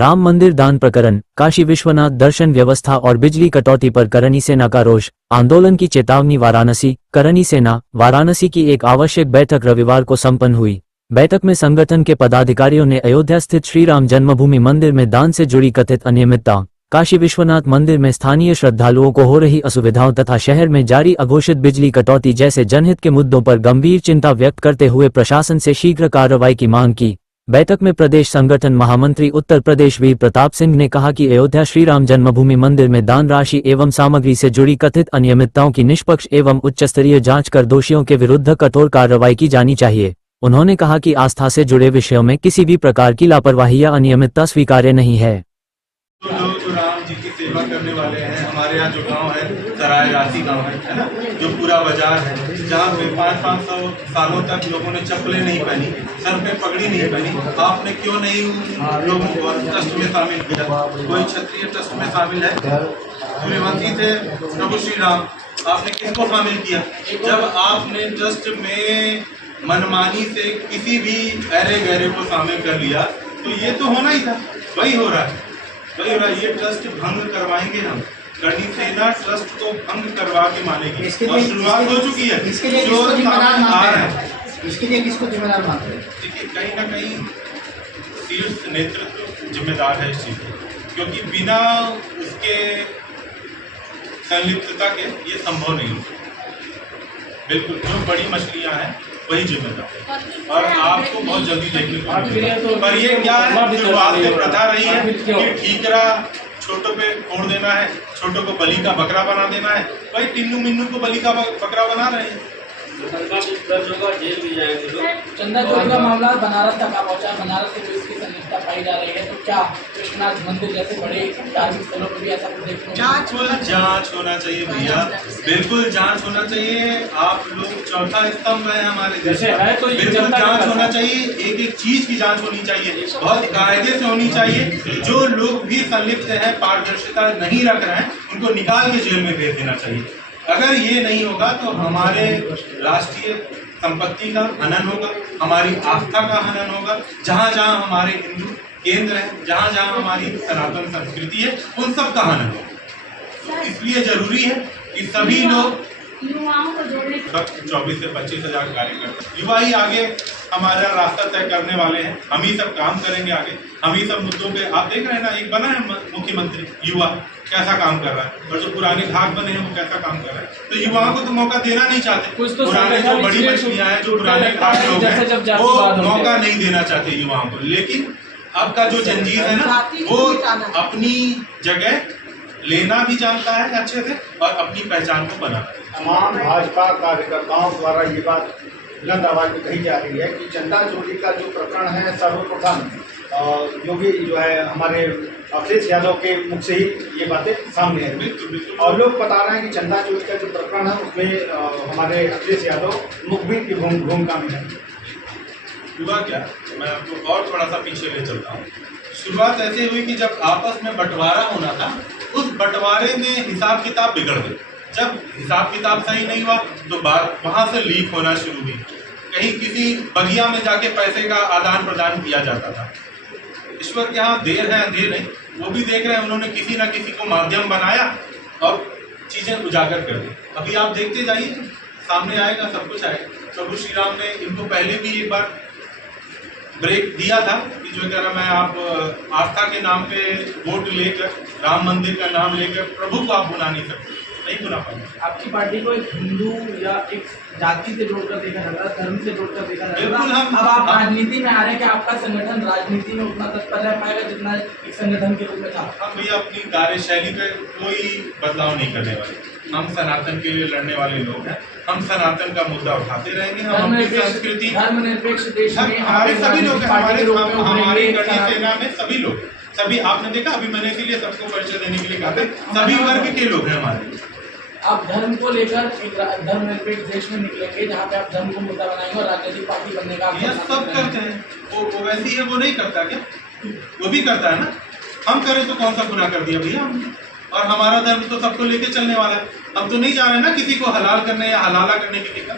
राम मंदिर दान प्रकरण, काशी विश्वनाथ दर्शन व्यवस्था और बिजली कटौती पर करनी सेना का रोष, आंदोलन की चेतावनी। वाराणसी। करनी सेना वाराणसी की एक आवश्यक बैठक रविवार को संपन्न हुई। बैठक में संगठन के पदाधिकारियों ने अयोध्या स्थित श्री राम जन्मभूमि मंदिर में दान से जुड़ी कथित अनियमितता, काशी विश्वनाथ मंदिर में स्थानीय श्रद्धालुओं को हो रही असुविधाओं तथा शहर में जारी अघोषित बिजली कटौती जैसे जनहित के मुद्दों पर गंभीर चिंता व्यक्त करते हुए प्रशासन से शीघ्र कार्रवाई की मांग की। बैठक में प्रदेश संगठन महामंत्री उत्तर प्रदेश वीर प्रताप सिंह ने कहा कि अयोध्या श्री राम जन्मभूमि मंदिर में दान राशि एवं सामग्री से जुड़ी कथित अनियमितताओं की निष्पक्ष एवं उच्चस्तरीय जांच कर दोषियों के विरुद्ध कठोर कार्रवाई की जानी चाहिए। उन्होंने कहा कि आस्था से जुड़े विषयों में किसी भी प्रकार की लापरवाही या अनियमितता स्वीकार्य नहीं है। जो राम जी की सेवा करने वाले हैं, हमारे यहाँ जो गांव है सराय राशि गांव है ना, जो पूरा बाजार है, जहाँ पे 500 सालों तक लोगों ने चप्पलें नहीं पहनी, सर पे पगड़ी नहीं पहनी, आपने क्यों नहीं उन लोगों को ट्रस्ट में शामिल किया? कोई क्षत्रिय ट्रस्ट में शामिल है? सूर्यवंशी थे प्रभु श्री राम, आपने किसको शामिल किया? जब आपने ट्रस्ट में मनमानी से किसी भी ऐरे गहरे को शामिल कर लिया तो ये तो होना ही था, वही हो रहा है। ये ट्रस्ट भंग करवाएंगे हम। करनी सेना ट्रस्ट को भंग करवा के मानेगी और शुरुआत हो चुकी है। इसके लिए किसको जिम्मेदार मानते हैं? इसके लिए किसको जिम्मेदार मानते हैं? देखिए, कहीं ना कहीं शीर्ष नेतृत्व जिम्मेदार है इस चीज को, क्योंकि बिना उसके संलिप्तता के ये संभव नहीं है। बिल्कुल, जो बड़ी मछलियां हैं वही जिम्मेदार है और आपको बहुत जल्दी देखने को मिलेगा। पर ये क्या शुरुआत से प्रथा रही है कि ठीकरा छोटों पे फोड़ देना है, छोटों को बलि का बकरा बना देना है। भाई टिन्नू मिन्नू को बलि का बकरा बना रहे हैं। चंदा चोरी का मामला बनारस तक आ पहुंचा। बनारस से इसकी संलिप्तता पाई जा रही है, तो क्या विश्वनाथ मंदिर जैसे बड़े धार्मिक स्थलों पर भी ऐसा कुछ देखने जांच होना चाहिए भैया, बिल्कुल जांच होना चाहिए। आप लोग चौथा स्तंभ है हमारे देश में, तो बिल्कुल जांच होना चाहिए। एक एक चीज की जांच होनी चाहिए, बहुत कायदे से होनी चाहिए। जो लोग भी संलिप्त हैं, पारदर्शिता नहीं रख रहे हैं, उनको निकाल के जेल में भेज देना चाहिए। अगर ये नहीं होगा तो हमारे राष्ट्रीय संपत्ति का हनन होगा, हमारी आस्था का हनन होगा। जहाँ जहाँ हमारे हिंदू केंद्र है, जहाँ जहाँ हमारी सनातन संस्कृति है, उन सब का हनन होगा। तो इसलिए जरूरी है कि सभी लोग युवाओं को जोड़ने 24 से 25 हजार कार्यकर्ता, युवा ही आगे हमारा रास्ता तय करने वाले हैं। हम ही सब काम करेंगे आगे, हम ही सब मुद्दों पे। आप देख रहे हैं ना, एक बना है मुख्यमंत्री, युवा कैसा काम कर रहा है, और जो पुराने घाट बने हैं वो कैसा काम कर रहे हैं। तो युवाओं को तो मौका देना नहीं चाहते। पुराने जो बड़ी मछलियां हैं, जो पुराने घाट लोग हैं, वो मौका नहीं देना चाहते युवाओं को। लेकिन अब का जो जंजीर है ना, वो अपनी जगह लेना भी जानता है अच्छे से और अपनी पहचान को बनाना। तमाम भाजपा कार्यकर्ताओं द्वारा ये बात बुलंद आवाज में कही जा रही है कि चंदा चोरी का जो प्रकरण है, सर्वप्रथम जो है हमारे अखिलेश यादव के मुख से ही ये बातें सामने है। और लोग बता रहे हैं कि चंदा चोरी का जो प्रकरण है उसमें हमारे अखिलेश यादव मुखबिर की भूमिका में है। हुआ क्या, मैं आपको और थोड़ा सा पीछे ले चलता हूँ। शुरुआत ऐसे हुई कि जब आपस में बंटवारा होना था, उस बंटवारे में हिसाब किताब बिगड़ गए। जब हिसाब किताब सही नहीं हुआ तो बात वहां से लीक होना शुरू हुई। कहीं किसी बगिया में जाके पैसे का आदान प्रदान किया जाता था। ईश्वर के यहाँ देर है अंधेर नहीं, वो भी देख रहे हैं। उन्होंने किसी ना किसी को माध्यम बनाया और चीजें उजागर कर दी। अभी आप देखते जाइए, सामने आएगा, सब कुछ आएगा। प्रभु श्री राम ने इनको पहले भी एक बार ब्रेक दिया था कि जो अगर मैं आप आस्था के नाम पे वोट लेकर, राम मंदिर का नाम लेकर प्रभु को आप बुला नहीं सकते, नहीं बुला पाएंगे। आपकी पार्टी को एक हिंदू या एक जाति से जोड़कर देखा जाता है, धर्म से जोड़कर देखा जाता है। बिल्कुल, अब आप राजनीति में आ रहे हैं कि आपका संगठन राजनीति में उतना तत्पर रह पाएगा जितना एक संगठन के रूप में था? हम भी अपनी कार्यशैली पे कोई बदलाव नहीं करने वाले। हम सनातन के लिए लड़ने वाले लोग हैं। हम सनातन का मुद्दा उठाते रहेंगे। हम अपनी संस्कृति, धर्मनिरपेक्ष देश में हमारे सभी लोग, हमारे करनी सेना में सभी लोग, सभी आपने देखा, अभी मैंने इसीलिए सबको परिचय देने के लिए कहा था, सभी वर्ग के लोग हैं हमारे। आप धर्म को लेकर एक धर्मनिरपेक्ष देश में निकलेंगे जहाँ पे आप धर्म को मुद्दा बनाएंगे और राजनीतिक पार्टी बनने का ये सब करते हैं। वो वैसी है, वो नहीं करता क्या? वो भी करता है ना। हम करें तो कौन सा गुनाह कर दिया भैया हमने? और हमारा धर्म तो सबको लेके चलने वाला है। हम तो नहीं जा रहे ना किसी को हलाल करने या हलाला करने की फिक्र,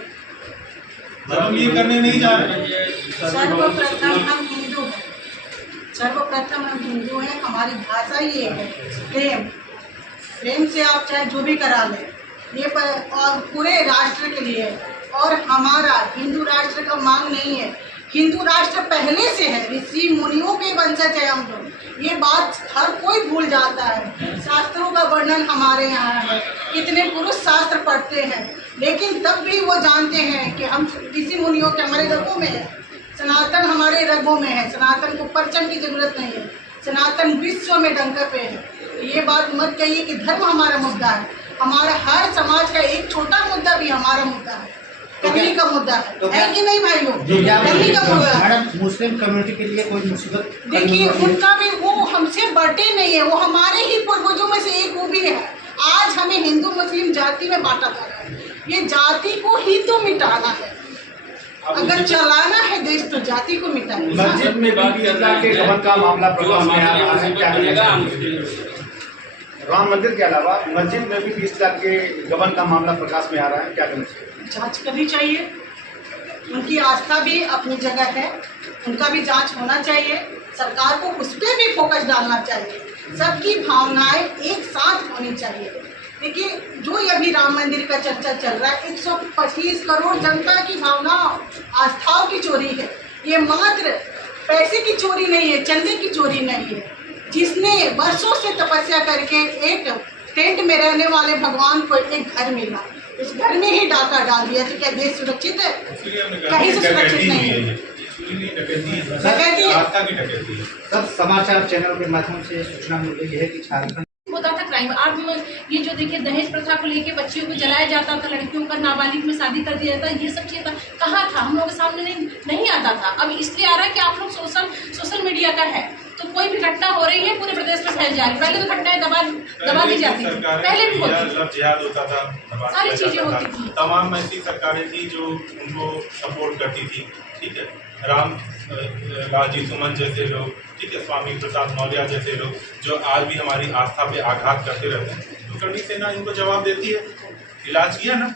धर्म ये करने नहीं जा रहे। सर्वप्रथम हम हिंदू हैं। सर्वप्रथम हम हिंदू हैं, हमारी भाषा ये है प्रेम। प्रेम से आप चाहे जो भी करा लें, ये और पूरे राष्ट्र के लिए। और हमारा हिंदू राष्ट्र का मांग नहीं है, हिंदू राष्ट्र पहले से है, ऋषि मुनियों के वंशज है हम लोग। ये बात हर कोई भूल जाता है। शास्त्रों का वर्णन हमारे यहाँ है, इतने पुरुष शास्त्र पढ़ते हैं, लेकिन तब भी वो जानते हैं कि हम ऋषि मुनियों के हमारे रगों में है, सनातन हमारे रगों में है। सनातन को परचम की जरूरत नहीं है, सनातन विश्व में डंका पे है। ये बात मत कहिए कि धर्म हमारा मुद्दा है, हमारा हर समाज का एक छोटा मुद्दा भी हमारा मुद्दा है, कमी का मुद्दा है कि नहीं भाइयों? कमी का मुद्दा है। मैडम, मुस्लिम कम्युनिटी के लिए कोई मुसीबत? देखिए, उनका भी वो हमसे बढ़ते नहीं है, वो हमारे ही पूर्वजों में से एक वो भी है। आज हमें हिंदू मुस्लिम जाति में बांटा जा रहा है, ये जाति को ही तो मिटाना है। अगर चलाना है देश तो जाति को मिटाना। मस्जिद में बीबी अल्लाह के गबन का मामला प्रकाश में आ रहा है, क्या राम मंदिर के अलावा मस्जिद में भी 20 लाख के गबन का मामला प्रकाश में आ रहा है, क्या करना चाहिए? जांच करनी चाहिए, उनकी आस्था भी अपनी जगह है, उनका भी जांच होना चाहिए। सरकार को उस पर भी फोकस डालना चाहिए, सबकी भावनाएं एक साथ होनी चाहिए। देखिए, जो ये अभी राम मंदिर का चर्चा चल रहा है, 125 करोड़ जनता की भावना आस्थाओं की चोरी है। ये मात्र पैसे की चोरी नहीं है, चंदे की चोरी नहीं है। जिसने वर्षों से तपस्या करके एक टेंट में रहने वाले भगवान को एक घर मिला, उस घर में ही डाका डाल दिया, तो क्या देश सुरक्षित है? कहीं से सुरक्षित नहीं है। सब समाचार चैनल के माध्यम से सूचना मिल रही है कि झारखंड होता था क्राइम। अब ये जो देखिए दहेज प्रथा को लेके बच्चियों को जलाया जाता था, लड़कियों का नाबालिग में शादी कर दिया जाता, ये सब चीज़ कहाँ था, हम लोगों के सामने नहीं आता था। अब इसलिए आ रहा है कि आप लोग सोशल मीडिया का है, तो कोई भी घटना हो रही है पूरे प्रदेश में फैल जा रही है। पहले तो घटनाएं दबा दी जाती थी, पहले भी जिहाद होता था, सारी चीजें होती थी। तमाम ऐसी सरकारें थी जो उनको सपोर्ट करती थी, ठीक है। राजी सुमन जैसे लोग, ठीक है, स्वामी प्रसाद मौर्य जैसे लोग, जो आज भी हमारी आस्था पे आघात करते रहते हैं, तो करणी सेना इनको जवाब देती है। इलाज किया ना,